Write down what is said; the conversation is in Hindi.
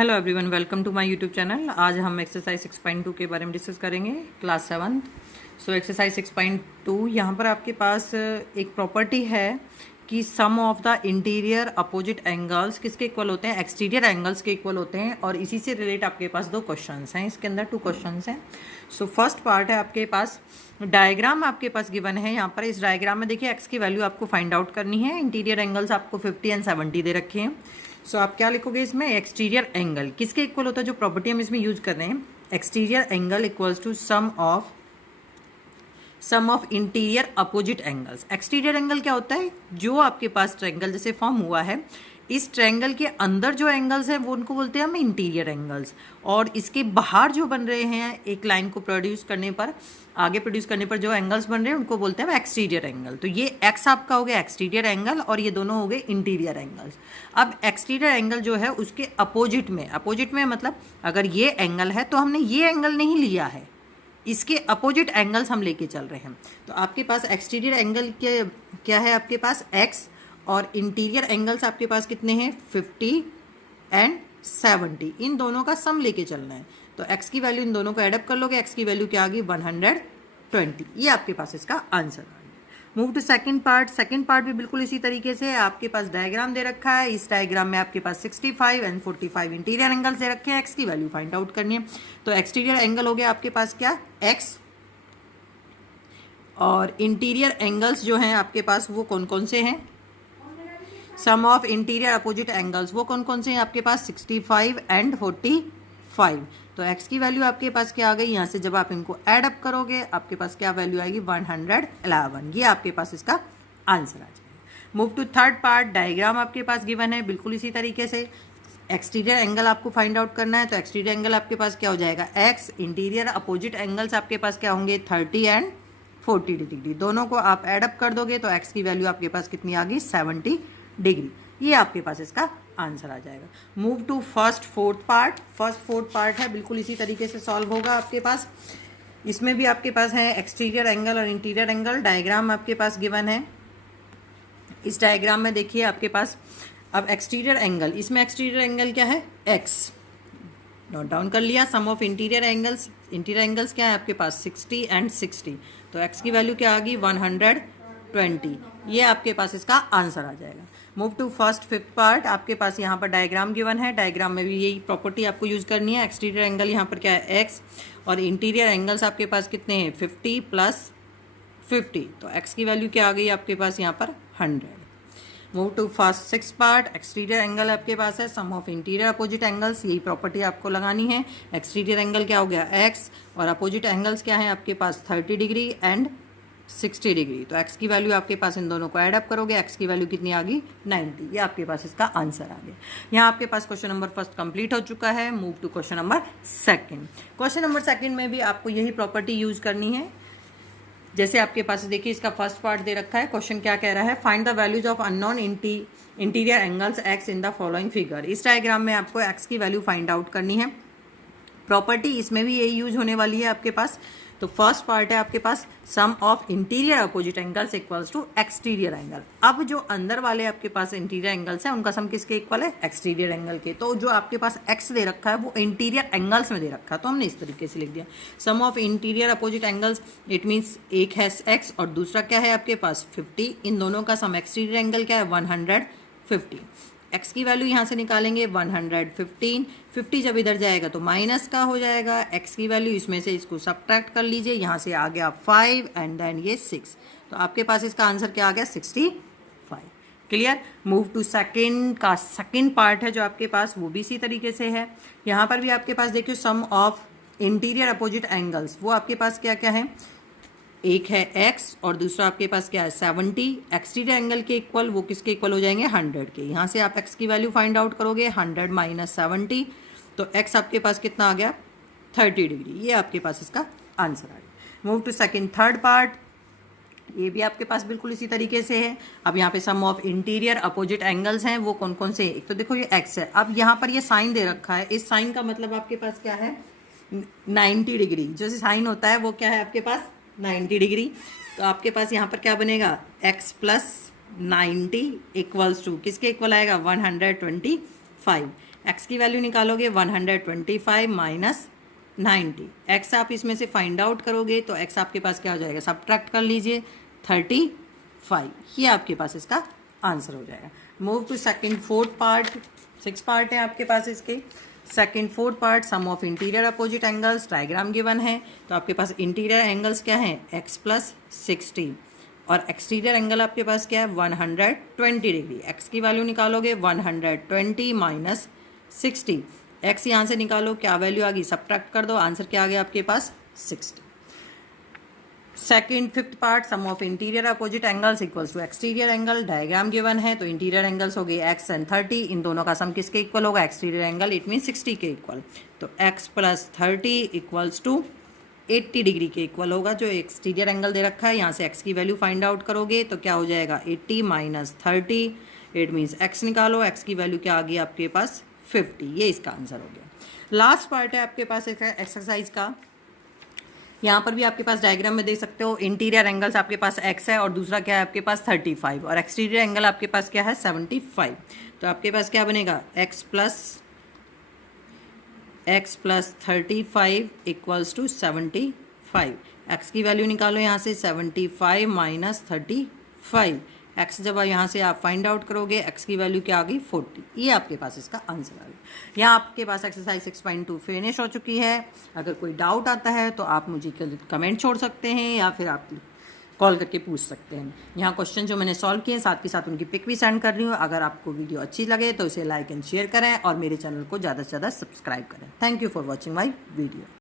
Hello everyone, welcome to my YouTube channel. आज हम एक्सरसाइज 6.2 के बारे में डिस्कस करेंगे, क्लास 7। सो एक्सरसाइज 6.2 यहाँ पर आपके पास एक प्रॉपर्टी है कि sum of the interior opposite angles किसके इक्वल होते हैं, एक्सटीरियर एंगल्स के इक्वल होते हैं। और इसी से रिलेट आपके पास दो क्वेश्चंस हैं, इसके अंदर 2 क्वेश्चंस हैं। सो फर्स्ट पार्ट है आपके पास डायग्राम आपके पास गिवन है। यहाँ पर इस डायग्राम में देखिए एक्स की वैल्यू आपको फाइंड आउट करनी है। इंटीरियर एंगल्स आपको 50 एंड 70 दे रखे हैं। सो आप क्या लिखोगे इसमें, एक्सटीरियर एंगल किसके इक्वल होता है, जो प्रॉपर्टी हम इसमें यूज कर रहे हैं, exterior angle equals to sum of interior opposite angles. Exterior angle क्या होता है, जो आपके पास ट्रायंगल जैसे फॉर्म हुआ है, इस ट्रायंगल के अंदर जो एंगल्स हैं वो उनको बोलते हैं हम इंटीरियर एंगल्स। और इसके बाहर जो बन रहे हैं एक लाइन को आगे प्रोड्यूस करने पर जो एंगल्स बन रहे हैं उनको बोलते हैं एक्सटीरियर एंगल। तो ये एक्स आपका हो गया एक्सटीरियर एंगल और ये दोनों हो गए इंटीरियर एंगल्स। अब एक्सटीरियर एंगल जो है उसके अपोजिट में मतलब अगर ये एंगल है तो हमने ये एंगल नहीं लिया है, इसके अपोजिट एंगल्स हम लेके चल रहे हैं। तो आपके पास एक्सटीरियर एंगल के क्या है, आपके पास एक्स और इंटीरियर एंगल्स आपके पास कितने हैं, 50 एंड 70। इन दोनों का सम लेके चलना है। तो x की वैल्यू इन दोनों को एडअप कर लोगे, x की वैल्यू क्या आ गई 120। ये आपके पास इसका आंसर आ गया। मूव टू सेकंड पार्ट भी बिल्कुल इसी तरीके से आपके पास डायग्राम दे रखा है। इस डायग्राम में आपके पास 65 एंड 45 इंटीरियर एंगल्स दे रखे हैं। x की वैल्यू फाइंड आउट करनी है। तो एक्सटीरियर एंगल हो गया आपके पास क्या, x, और इंटीरियर एंगल्स जो हैं आपके पास वो कौन कौन से हैं, सम ऑफ इंटीरियर अपोजिट एंगल्स वो कौन कौन से हैं आपके पास, 65 एंड 45। तो x की वैल्यू आपके पास क्या आ गई, यहाँ से जब आप इनको ऐड अप करोगे आपके पास क्या वैल्यू आएगी 111। ये आपके पास इसका आंसर आ जाएगा। Move to third part, diagram आपके पास गिवन है बिल्कुल इसी तरीके से। एक्सटीरियर एंगल आपको फाइंड आउट करना है। तो एक्सटीरियर एंगल आपके पास क्या हो जाएगा, x, इंटीरियर अपोजिट एंगल्स आपके पास क्या होंगे 30 एंड 40 डिग्री। दोनों को आप ऐड अप कर दोगे तो x की वैल्यू आपके पास कितनी आ गई 70 डिग्री। ये आपके पास इसका आंसर आ जाएगा। Move to first fourth part है बिल्कुल इसी तरीके से सॉल्व होगा आपके पास। इसमें भी आपके पास है एक्सटीरियर एंगल और इंटीरियर एंगल। डायग्राम आपके पास गिवन है। इस डायग्राम में देखिए आपके पास अब एक्सटीरियर एंगल, इसमें एक्सटीरियर एंगल क्या है, x, नोट डाउन कर लिया। सम ऑफ इंटीरियर एंगल्स क्या है आपके पास 60 एंड 60। तो x की वैल्यू क्या आ गई 120। ये आपके पास इसका आंसर आ जाएगा। मूव टू फिफ्थ पार्ट, आपके पास यहाँ पर डायग्राम गिवन है। डायग्राम में भी यही प्रॉपर्टी आपको यूज करनी है। एक्सटीरियर एंगल यहाँ पर क्या है x, और इंटीरियर एंगल्स आपके पास कितने हैं 50 प्लस 50। तो x की वैल्यू क्या आ गई आपके पास यहाँ पर 100। Move to six part, exterior angle आपके पास है, sum of interior opposite angles, यही प्रॉपर्टी आपको लगानी है। एक्सटीरियर एंगल क्या हो गया x, और अपोजिट एंगल्स क्या है आपके पास 30 डिग्री एंड 60 डिग्री। तो x की वैल्यू आपके पास इन दोनों को ऐड अप करोगे, x की वैल्यू कितनी आ गई 90। ये आपके पास इसका आंसर आ गया। यहाँ आपके पास क्वेश्चन नंबर फर्स्ट कंप्लीट हो चुका है। Move to question number second. Question number second में भी आपको यही प्रॉपर्टी यूज करनी है। जैसे आपके पास देखिए इसका फर्स्ट पार्ट दे रखा है। क्वेश्चन क्या कह रहा है, find the values of unknown interior angles x in the following figure. इस डायग्राम में आपको x की वैल्यू फाइंड आउट करनी है। प्रॉपर्टी इसमें भी यही यूज होने वाली है आपके पास। तो फर्स्ट पार्ट है आपके पास sum of interior opposite angles equals to exterior angle. अब जो अंदर वाले आपके पास इंटीरियर एंगल्स हैं उनका सम किसके इक्वल है, एक्सटीरियर एंगल के। तो जो आपके पास x दे रखा है वो इंटीरियर एंगल्स में दे रखा है, तो हमने इस तरीके से लिख दिया sum of interior opposite angles. It means एक है x और दूसरा क्या है आपके पास 50। इन दोनों का सम एक्सटीरियर एंगल क्या है 150। x की वैल्यू यहाँ से निकालेंगे 115। 50 जब इधर जाएगा तो माइनस का हो जाएगा। x की वैल्यू इसमें से इसको सब्ट्रैक्ट कर लीजिए, यहाँ से आ गया 5 एंड देन ये 6। तो आपके पास इसका आंसर क्या आ गया 65। Clear. Move to second part है जो आपके पास, वो भी इसी तरीके से है। यहाँ पर भी आपके पास देखिए सम ऑफ इंटीरियर अपोजिट एंगल्स, वो आपके पास क्या क्या है, एक है x और दूसरा आपके पास क्या है 70। एक्सटीरियर एंगल के इक्वल, वो किसके इक्वल हो जाएंगे 100 के। यहाँ से आप x की वैल्यू फाइंड आउट करोगे 100 माइनस 70। तो x आपके पास कितना आ गया 30 डिग्री। ये आपके पास इसका आंसर आ गया। मूव टू थर्ड पार्ट, ये भी आपके पास बिल्कुल इसी तरीके से है। अब यहाँ पे सम ऑफ इंटीरियर अपोजिट एंगल्स हैं, वो कौन कौन से, एक तो देखो ये x है। अब यहाँ पर ये साइन दे रखा है, इस साइन का मतलब आपके पास क्या है 90 डिग्री। जो साइन होता है वो क्या है आपके पास 90 डिग्री। तो आपके पास यहाँ पर क्या बनेगा x प्लस 90 इक्वल्स टू किसके इक्वल आएगा 125। एक्स की वैल्यू निकालोगे 125 माइनस 90। एक्स आप इसमें से फाइंड आउट करोगे तो एक्स आपके पास क्या हो जाएगा, सब्ट्रैक्ट कर लीजिए 35। ये आपके पास इसका आंसर हो जाएगा। Move to second fourth part. 6 part है आपके पास इसके। Second fourth part, sum of interior opposite angles, diagram given है। तो आपके पास इंटीरियर एंगल्स क्या है, x प्लस 60 और एक्सटीरियर एंगल आपके पास क्या है 120 डिग्री। x की वैल्यू निकालोगे 120 माइनस 60। x यहाँ से निकालो, क्या वैल्यू आ गई, सब्ट्रैक्ट कर दो, आंसर क्या आ गया आपके पास 60। Second fifth part, sum of interior opposite angles equals to exterior angle, diagram given है। तो इंटीरियर एंगल्स हो गए x एंड 30, इन दोनों का सम किसके इक्वल होगा, एक्सटीरियर एंगल, इट मीन 60 के इक्वल। तो x plus 30 equals to 80 degree के इक्वल होगा। जो एक्सटीरियर एंगल दे रखा है, यहाँ से x की वैल्यू फाइंड आउट करोगे तो क्या हो जाएगा 80 माइनस 30, इट मीन्स x निकालो, x की वैल्यू क्या आ गई आपके पास 50। ये इसका आंसर हो गया। लास्ट पार्ट है आपके पास एक्सरसाइज का। यहाँ पर भी आपके पास डायग्राम में देख सकते हो, इंटीरियर एंगल्स आपके पास x है और दूसरा क्या है आपके पास 35 और एक्सटीरियर एंगल आपके पास क्या है 75। तो आपके पास क्या बनेगा x plus 35 equals to 75। x की वैल्यू निकालो यहाँ से 75 माइनस 35। x जब यहाँ से आप फाइंड आउट करोगे x की वैल्यू क्या आ गई 40। ये आपके पास इसका आंसर आ गया। यहाँ आपके पास एक्सरसाइज 6.2 फिनिश हो चुकी है। अगर कोई डाउट आता है तो आप मुझे कमेंट छोड़ सकते हैं या फिर आप कॉल करके पूछ सकते हैं। यहाँ क्वेश्चन जो मैंने सॉल्व किए साथ के साथ उनकी पिक भी सेंड कर रही हूँ। अगर आपको वीडियो अच्छी लगे तो इसे लाइक एंड शेयर करें और मेरे चैनल को ज़्यादा से ज़्यादा सब्सक्राइब करें। Thank you for watching my video.